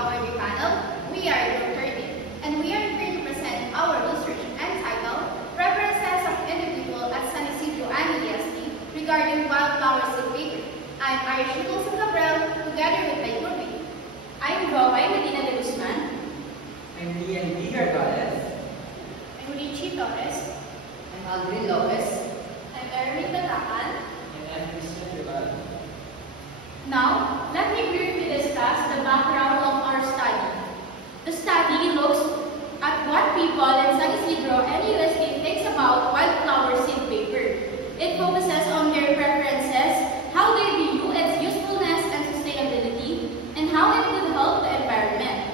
our panel. We are Group 30, and we are here to present our research entitled Preferences of Individual at San Isidro and EST regarding wildflower seed paper. I'm Irish Nicholson Gabriel, together with my groupie. I'm Roy Medina de Guzman. I'm Ian D. Gargales. I'm Richie Torres. I'm Aldrin Lopez. I'm Erin Datakan. And I'm Christian Rival. Now, let me briefly discuss the background of our study. The study looks at what people in San Isidro and UST thinks about wildflower seed paper. It focuses on their preferences, how they view its usefulness and sustainability, and how it would help the environment,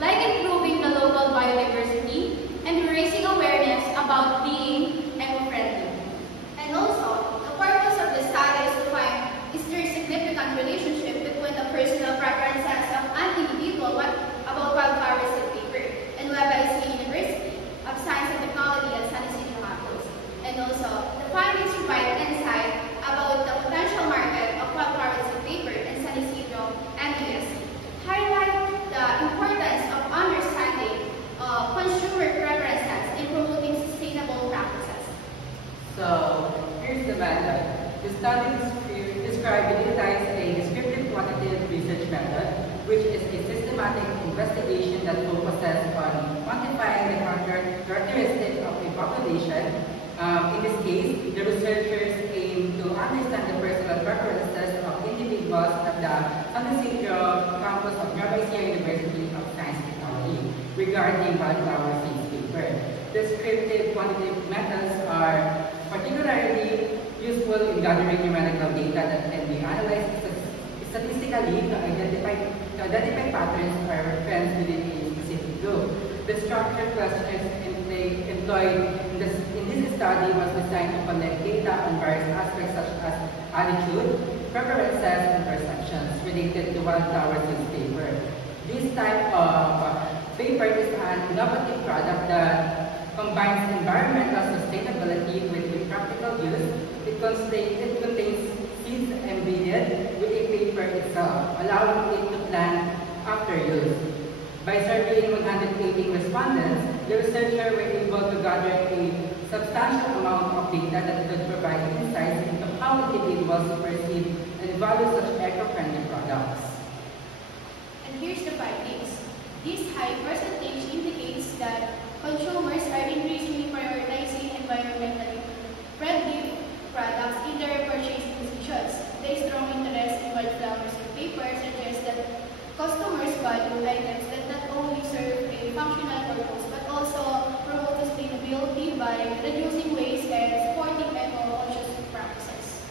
like improving the local biodiversity and raising awareness about being eco-friendly. And also, the purpose of this study is to find is there a significant relationship between the personal preferences of an individual about wildflower seed paper and WebIC University of Science and Technology at San Isidro campus. And also, the findings provide insight about the potential market of wildflower seed paper in San Isidro and UST, highlight the importance of understanding consumer preferences in promoting sustainable practices. So, here's the method. The study utilizes a descriptive quantitative research method, which is a systematic investigation that focuses on quantifying the characteristics of a population. In this case, the researchers aim to understand the personal preferences of individuals at the San Isidro campus of Nueva Ecija University of Science and Technology regarding wildflower seed paper. Descriptive quantitative methods are particularly useful in gathering numerical data that can be analyzed statistically to identify patterns or trends within a specific group. The structured questions employed in this study was designed to collect data on various aspects such as attitude, preferences, and perceptions related to wildflower seed paper. This type of paper is an innovative product that combines environmental sustainability with practical use. It contains seeds embedded with a paper itself, allowing it to plant after use. By surveying 118 respondents, the researchers were able to gather a substantial amount of data that could provide insights into how individuals perceive and value such eco-friendly products. And here's the findings. This high percentage indicates that consumers are increasingly prioritizing environmentally friendly products in their purchasing decisions. Their strong interest in wildflower seed paper suggests that customers value items that not only serve a functional purpose but also promote sustainability by reducing waste and supporting eco-conscious practices.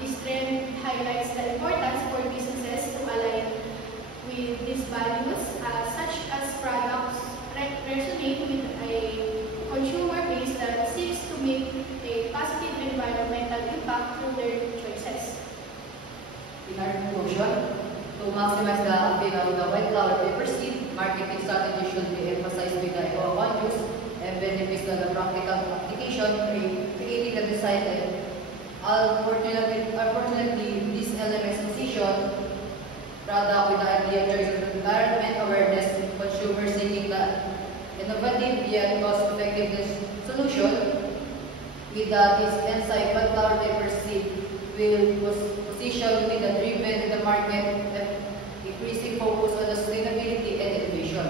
This trend highlights the importance for businesses to align with these values, such as products resonate with a consumer base that seeks to make a positive environmental impact through their choices. In our conclusion, to maximize the appeal of the wildflower paper seed, marketing strategy should be emphasized with the eco-one use and benefits of the practical application, creating the desired. Unfortunately, these elements position product with the ideal choice of environment awareness, consumers seeking the innovative yet cost-effective solution. With this insight, wildflower paper seed will position with the driven in the market, increasing focus on the sustainability and innovation.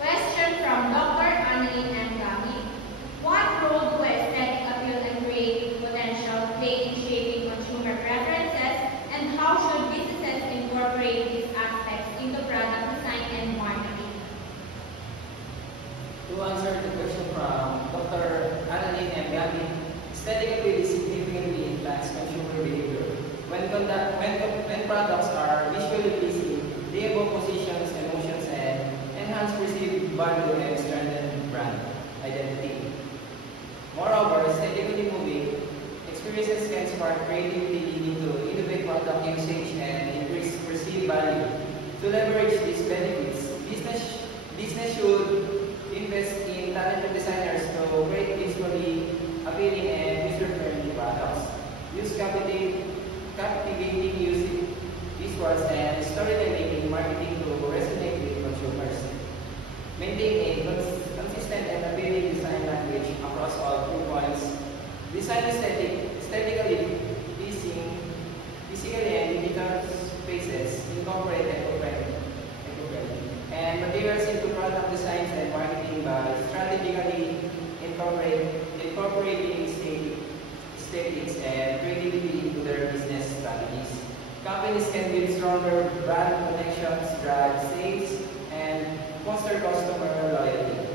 Question from Dr. Annalyn and Gami. What role do aesthetic appeal and creative potential play in shaping consumer preferences, and how should businesses incorporate these aspects into product design and marketing? To answer the question from Dr. Annalyn and Gami, aesthetic appeal significantly influences consumer behavior. When products are visually pleasing, they evoke positions, emotions, and enhance perceived value and strengthen brand identity. Moreover, aesthetically moving experiences can spark creativity leading to innovative product usage and increase perceived value. To leverage these benefits, business should invest in talented designers to create visually appealing and user-friendly products. Use captivating visuals, and storytelling in marketing to resonate with consumers. Maintain a consistent and appealing design language across all 2 points. Design aesthetically pleasing, physically and digital spaces, incorporate eco-friendly, and materials into product designs and marketing by strategically incorporating aesthetics and creativity into their business strategies. Companies can build stronger brand connections, drive sales, and foster customer loyalty.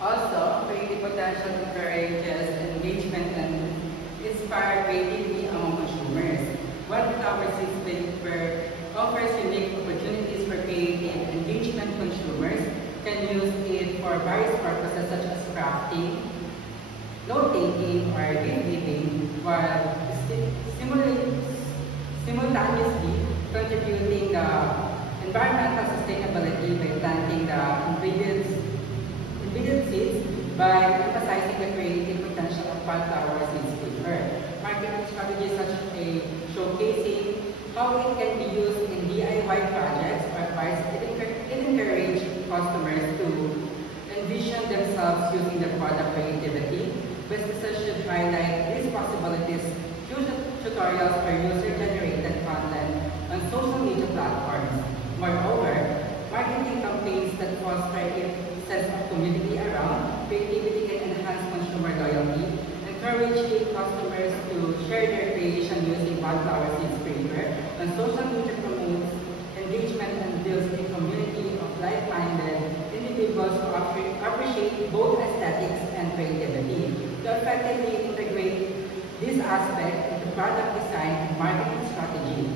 Also, creative potential encourages engagement and inspire creativity among consumers. Wildflower Seeds Paper offers unique opportunities for creative engagement. Consumers can use it for various purposes such as crafting, note-taking, or gift-giving, while simultaneously contributing the environmental sustainability by planting the ingredient seeds by emphasizing the creative potential of wildflower seeds paper. Marketing strategies such as showcasing how it can be used in DIY projects or advice it encourages customers to envision themselves using the product creativity. Businesses should highlight these possibilities through tutorials or user-generated content on social media platforms. Moreover, marketing campaigns that foster a sense of community around creativity can enhance consumer loyalty, encouraging customers to share their creation using wildflower seeds paper on social media promotes engagement and builds a community of like-minded individuals who appreciate both aesthetics and creativity. To effectively integrate this aspect into product design and marketing strategy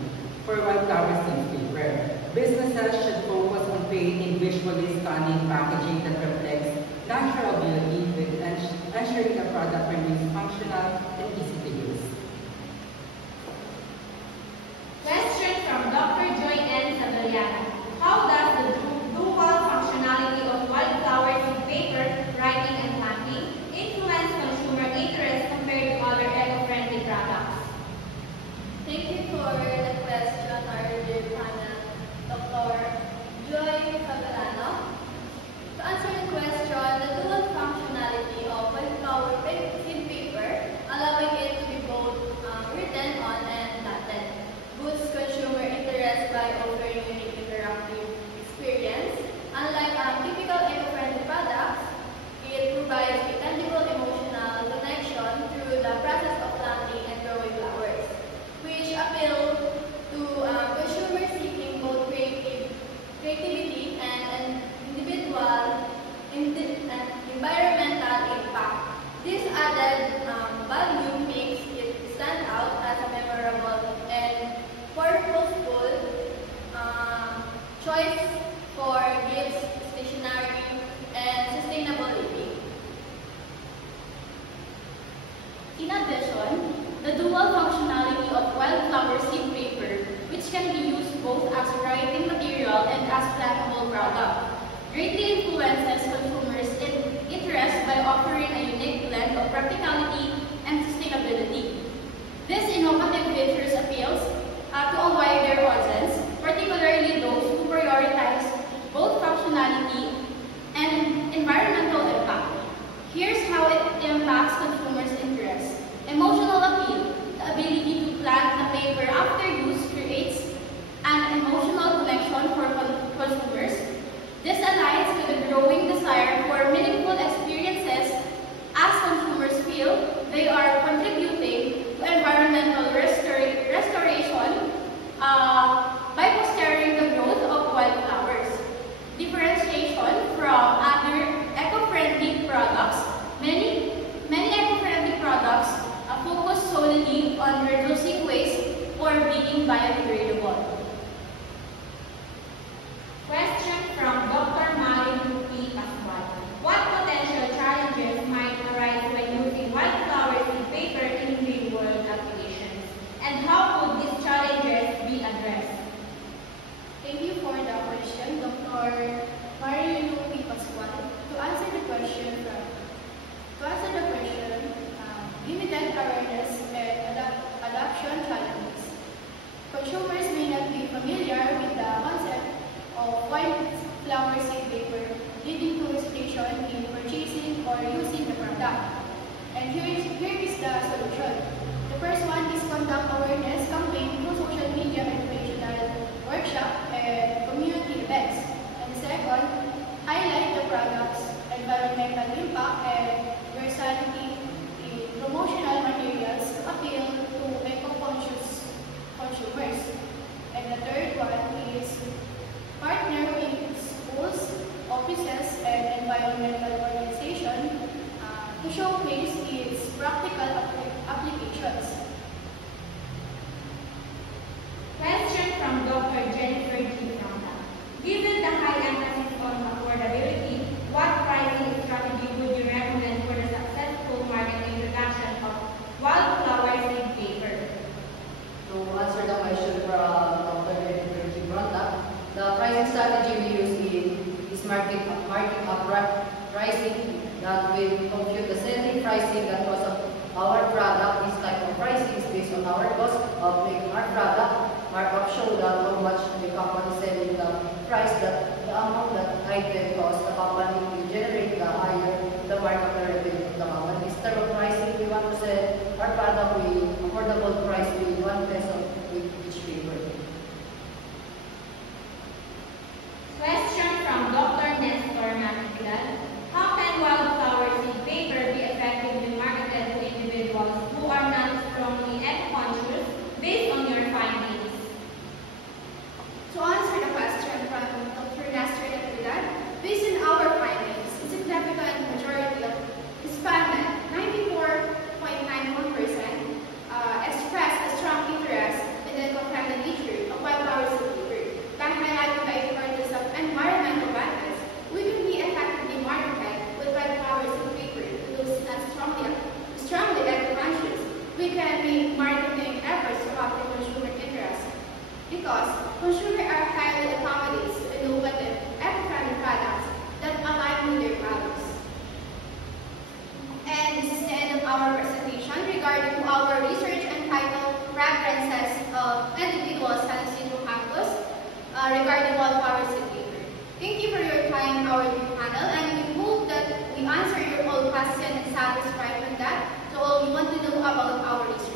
for wildflower seeds paper, businesses should focus on creating visually stunning packaging that reflects natural beauty with ensuring the product remains functional and easy to use. Question from Dr. Joy N. Sabaliano. How does the dual functionality of wildflower seed paper, writing and planting, influence consumer interest compared to other eco-friendly products? Thank you for the question, our dear panel, Dr. Joy Fagalano. To answer the question, the dual functionality of wildflower seed paper, allowing it to be both written on and planted, boosts consumer interest by offering unique interactive experience. Unlike typical eco-friendly products, it provides a tangible emotional connection through the process of planting and growing flowers, which appeal to consumers seeking both creativity and environmental impact. This added value makes it stand out as a memorable and purposeful choice for gifts, stationery, and sustainability. In addition, the dual functionality of wildflower seed paper, which can be used both as writing material and as plantable product, greatly influences consumers' interest by offering a unique blend of practicality and sustainability. This innovative features appeals to a wider audience, particularly those who prioritize both functionality and environmental impact. Here's how it impacts consumers' interest. Emotional appeal. The ability to plant the paper after use creates an emotional connection for consumers. This aligns with the growing desire for meaningful experiences as consumers feel they are contributing to environmental restoration by fostering the growth of wildflowers. Differentiation from other eco-friendly products. Many eco-friendly products focus solely on reducing waste or being biodegradable. Question from Dr. Marilyn P. Pascual. What potential challenges might arise when using wildflower seed paper in real-world applications? And how would these challenges be addressed? Thank you for the question, Dr. Mario P. Pascual. To answer the question, limited awareness and adoption challenges. Consumers may not be or using the product. And here is the solution. The first one is conduct awareness campaign through social media, educational workshop, and community events. And the second, highlight the product's environmental impact and versatility in promotional materials to appeal to eco-conscious consumers. And the third one is partner with schools, offices, and environmental organizations to showcase its practical applications. Question from Dr. Jennifer G. Fronda. Given the high emphasis on affordability, what pricing strategy would you recommend for the successful market introduction of wildflower seed paper? To answer the question from Dr. Jennifer G. Fronda, the pricing strategy we use is marking up pricing that will compute the selling pricing that was of our product. This type of pricing is based on our cost of making our product. Markup show that how much the company selling the price, that the amount that item cost the company will generate, the higher the markup the revenue of the company. Instead of pricing, we want to sell our product with affordable price with 1 peso with each paper. Question from Dr. Nestor Matiglan. How can wildflower seed paper be effectively marketed to individuals who are not strongly eco-conscious based on your findings? To answer the question from Dr. Nestor Matiglan, based on our findings, a significant majority of respondents, 94.91%, expressed a strong interest in the eco-friendly nature of wildflower seed paper. By highlighting the importance of environmental benefits, we can be effectively marketed with wildflower seed paper to those not strongly eco-conscious. We can make marketing efforts to have the consumer interest because consumers are highly accommodated to innovative, eco-friendly products that align with their values. And this is the end of our presentation regarding our research entitled Preferences of Individuals at the Central Campus regarding wildflower seed paper. Thank you for your time, our panel, and we hope that we answer your all questions and satisfied with that. So all we want to know about our research.